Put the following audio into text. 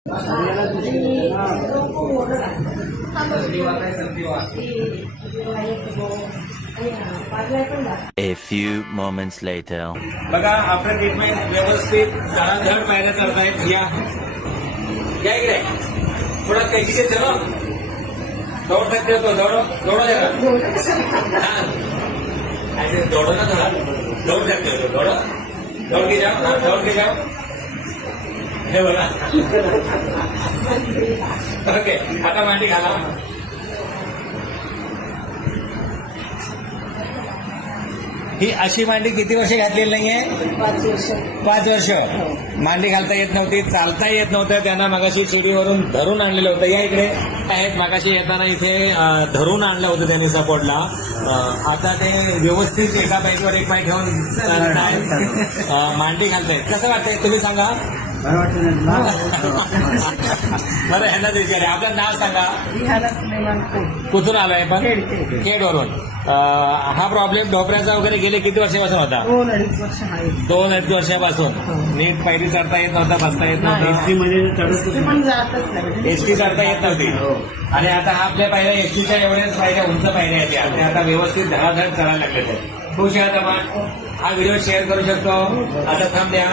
A few moments later. बघा आपलं treatment व्यवस्थित धडाधड पायऱ्या चढतायत. या इकडे थोड़ा तेजी से चलो. दौड़ सकते हो तो दौड़ो. दौड़ो जरा. हाँ ऐसे दौड़ो ना थोड़ा. दौड़ सकते हो तो दौड़ो. दौड़ के जाओ. हाँ दौड़ के जाओ. हे बघा. ओके आता मांडी घाला. ही अशी मांडी किती वर्ष घातलेली नाहीये? 5 वर्ष. मांडी घालता येत नव्हती, चालता येत नव्हतं. त्यांना मगाशी शिडीवरून धरून आणलेलं होतं. या इकडे आहेत. मगाशी येताना इथे धरून आणलं होतं त्यांनी सपोर्टला. आता ते व्यवस्थित एका पायवर एक पाय ठेवून चालतायत, मांडी घालतायत. कसं वाटतंय तुम्ही सांगा. बरं ह्यांना विचारे आपलं नाव सांगा. कुठून आलाय पण? खेडवरून. हा प्रॉब्लेम ढोपऱ्याचा वगैरे गेले किती वर्षापासून होता? 2-2.5 वर्ष आहे. 2-2.5 वर्षापासून. नीट पायरी चढता येत नव्हता, बसता येत नव्हतं, पण जातच नाही. एसटी चढता येत नव्हती. आणि आता हा आपल्या पायऱ्या एसटीच्या एवढ्याच पायऱ्या उंच पायऱ्या आहेत. आणि आता व्यवस्थित धडाधड चढायला लागले. खुश आहात आपण. हा व्हिडिओ शेअर करू शकतो. आता थांब द्या.